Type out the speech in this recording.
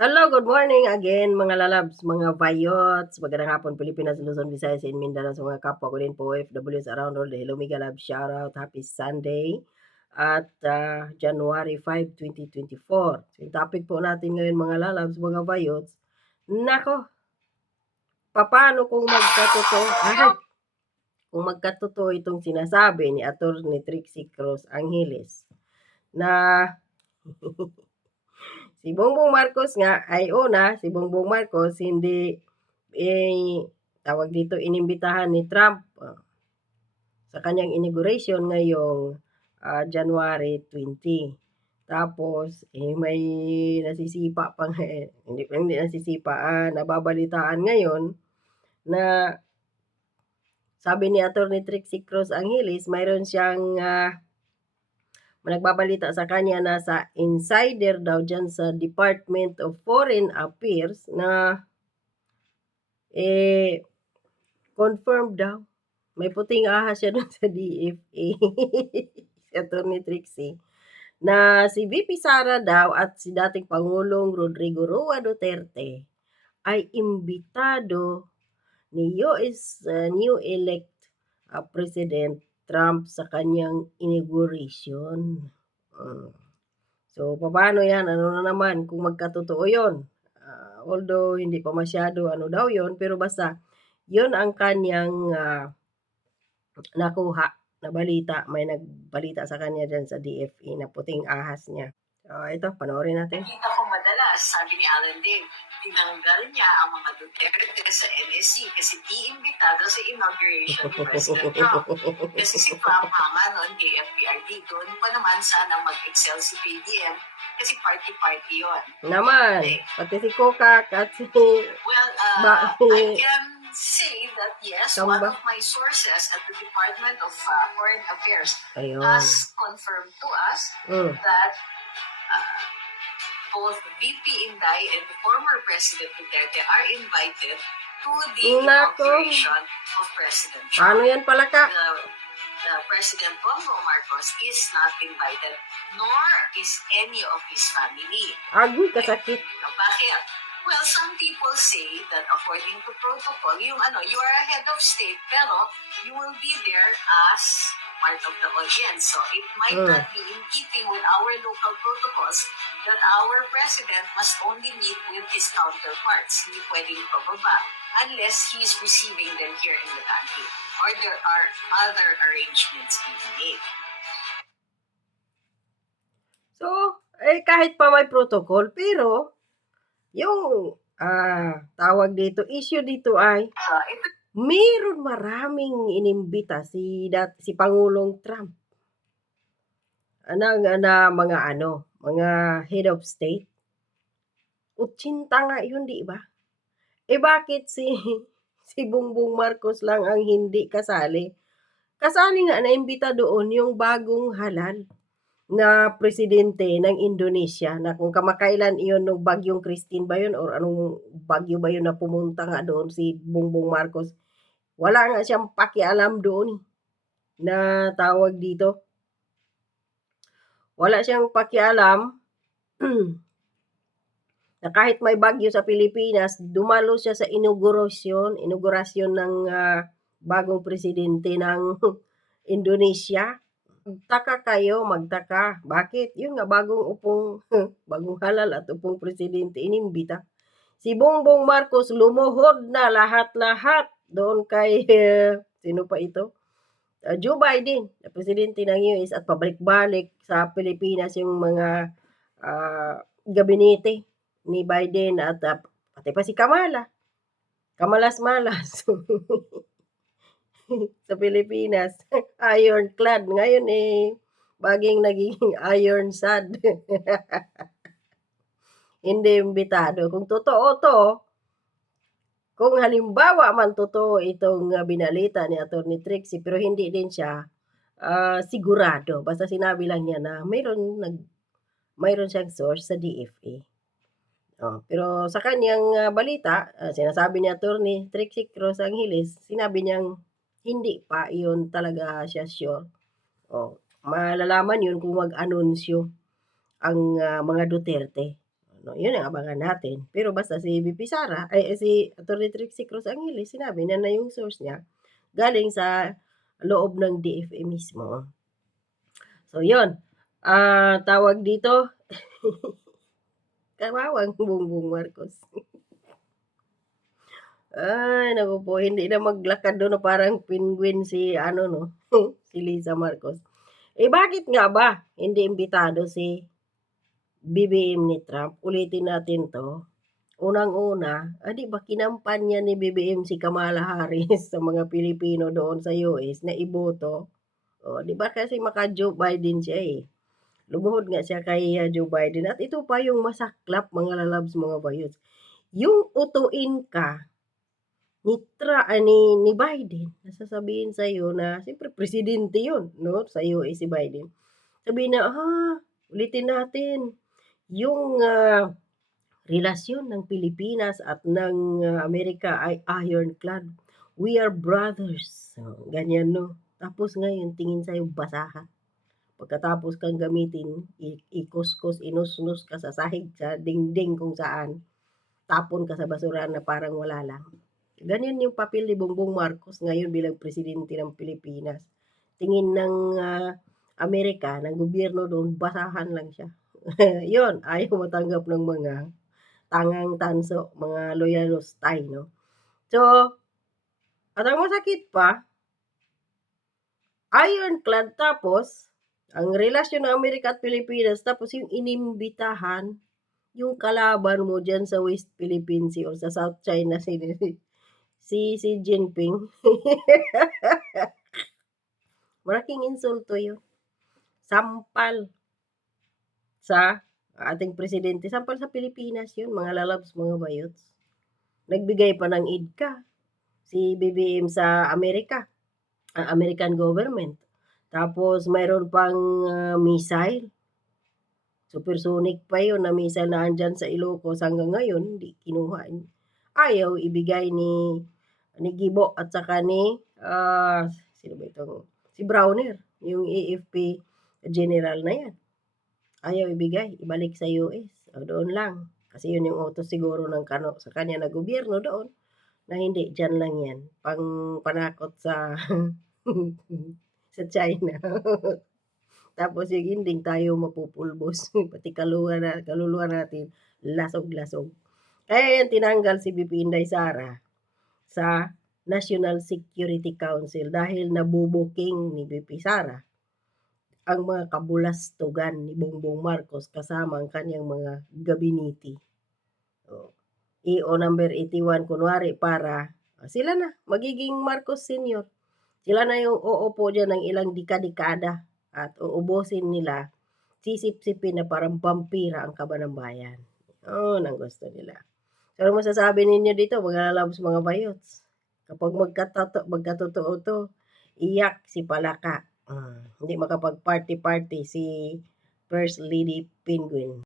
Hello, good morning again mga lalabs, mga bayots. Magandang hapon Pilipinas, Luzon, Visayas, and Mindanao sa mga kapwa ko din po OFWs around the world. Hello, mega love, shout out, happy Sunday at January 5, 2024. So, yung topic po natin ngayon mga lalabs, mga bayots, nako, paano kung magkatotoo itong sinasabi ni Attorney Trixie Cruz Angeles na si Bongbong Marcos nga ay si Bongbong Marcos hindi tawag dito inimbitahan ni Trump sa kanyang inauguration ngayong January 20. Tapos may nasisipa pa hindi nasisipa nababalitaan ngayon na sabi ni Attorney Trixie Cruz Angeles mayroon siyang nagbabalita sa kanya na sa insider daw dyan sa Department of Foreign Affairs na confirmed daw. May puting ahas siya dun sa DFA. Si Attorney Trixie. Na si VP Sara daw at si dating Pangulong Rodrigo Roa Duterte ay imbitado ni US new elect President Trump sa kanyang inauguration. So, paano yan? Ano na naman kung magkatotoo yun? Although, hindi pa masyado daw yun, pero basta, yun ang kanyang nakuha na balita. May nagbalita sa kanya dyan sa DFA na puting ahas niya. Ito, panoorin natin. Nakita ko madalas, sabi ni Alan Dave, tinanggal niya ang mga Duterte sa NSC kasi di imbitado sa inauguration ni President Trump. Kasi si Trump nga noon kay FPRD, doon pa naman sana mag-excel si PDM kasi party-party yun. Naman, pati si Kokak at si... Well, I can say that yes, one of my sources at the Department of Foreign Affairs has confirmed to us that both VP Inday and the former President Duterte are invited to the inauguration of President Trump. Paano yan pala ka? The President Bongbong Marcos is not invited, nor is any of his family. Agoy, kasakit. Bakit? Well, some people say that according to protocol, you are a head of state, pero you will be there as part of the audience. So it might not be in keeping with our local protocols that our president must only meet with his counterparts. Hindi pwedeng pababa unless he's receiving them here in the country or there are other arrangements being made. So, kahit pa may protocol, pero yung tawag dito, issue dito ay mayroon maraming inimbita si Pangulong Trump na mga head of state. 80 nga yun, di ba? Bakit si Bongbong Marcos lang ang hindi kasali? Kasali nga naimbita doon yung bagong halal na presidente ng Indonesia na kung kamakailan iyon ng bagyong Christine ba yun or anong bagyo ba yun na pumunta nga doon si Bongbong Marcos. Wala nga siyang pakialam doon na tawag dito. Wala siyang pakialam na kahit may bagyo sa Pilipinas, dumalo siya sa inaugurasyon ng bagong presidente ng Indonesia. Magtaka. Bakit? Yun nga, bagong halal at upong presidente inimbita. Si Bongbong Marcos lumuhod na lahat-lahat doon kay, sino pa ito? Joe Biden, na presidente ng US at pabalik-balik sa Pilipinas yung mga gabinete ni Biden at pati pa si Kamala. Kamalas-malas. Sa Pilipinas, ironclad. Ngayon baging naging iron sad. Hindi imbitado. Kung totoo to, kung halimbawa man totoo itong binalita ni Attorney Trixie, pero hindi din siya sigurado. Basta sinabi lang niya na mayroon siyang source sa DFA. Pero sa kanyang balita, sinasabi ni Attorney Trixie Cruz Angeles, sinabi niyang hindi pa iyon talaga siya sure. Malalaman yun kung mag-anunsyo ang mga Duterte. No, yun ang abangan natin. Pero basta si VP Sara, si Attorney Trixie Cruz Angeles, sinabi na yung source niya galing sa loob ng DFA mismo. So, yun. Tawag dito, kawawang Bongbong Marcos. Ay, naku po, hindi na maglakad doon na parang penguin si ano, no? Si Liza Marcos. Bakit nga ba hindi imbitado si BBM ni Trump? Ulitin natin to. Unang-una, di ba kinampanya ni BBM si Kamala Harris sa mga Pilipino doon sa US na iboto? O, di ba kasi maka-Joe Biden siya eh. Lumuhod nga siya kay Joe Biden. At ito pa yung masaklap, mga lalabs, mga bayos. Yung utuin ka ni Biden, nasasabihin sa'yo na, siyempre, presidente yun, no? Sa US si Biden. Sabihin na, ulitin natin, yung relasyon ng Pilipinas at ng Amerika ay ironclad. We are brothers. So, ganyan, no? Tapos ngayon, tingin sa'yo, basahan. Pagkatapos kang gamitin, ikuskus, inusnus ka sa sahig, sa dingding kung saan, tapon ka sa basurahan na parang wala lang. Ganyan yung papel ni Bongbong Marcos ngayon bilang presidente ng Pilipinas. Tingin ng Amerika, ng gobyerno doon, basahan lang siya. Yun, ayaw matanggap ng mga tangang tanso, mga loyalos tayo, no? So, at ang masakit pa, ironclad tapos, ang relasyon ng Amerika at Pilipinas, tapos yung inimbitahan, yung kalaban mo dyan sa West Philippine Sea o sa South China Sea, si Xi Jinping. Malaking insulto yun. Sampal sa ating presidente. Sampal sa Pilipinas yun, mga lalabs, mga bayots. Nagbigay pa ng IDCA si BBM sa Amerika, American government. Tapos mayroon pang missile. Supersonic pa yun na missile na andyan sa Ilocos hanggang ngayon, hindi kinuha. Ayaw ibigay ni Gibo at saka ni sino ba itong si Browner, yung AFP general na yan. Ayaw ibigay, ibalik sa US. O, doon lang. Kasi yun yung utos siguro ng sa kanya na gobyerno doon na hindi, dyan lang yan. Panakot sa sa China. Tapos yung ending tayo mapupulbos. Pati kaluluwa natin, lasog-lasog. Kaya yan tinanggal si BP Inday Sara sa National Security Council dahil nabubuking ni BP Sara ang mga kabulastugan ni Bongbong Marcos kasama ang kanyang mga gabinete. EO number 81 kunwari para sila na magiging Marcos Senior. Sila na yung uupo dyan ng ilang dekada at uubusin nila, sisip-sipin na parang vampira ang kaba ng bayan. Ang gusto nila. Pero masasabi ninyo dito, mga lalabs, mga bayots, kapag magkatotoo to, iyak si Palaka. Hindi makapag-party-party si First Lady Penguin.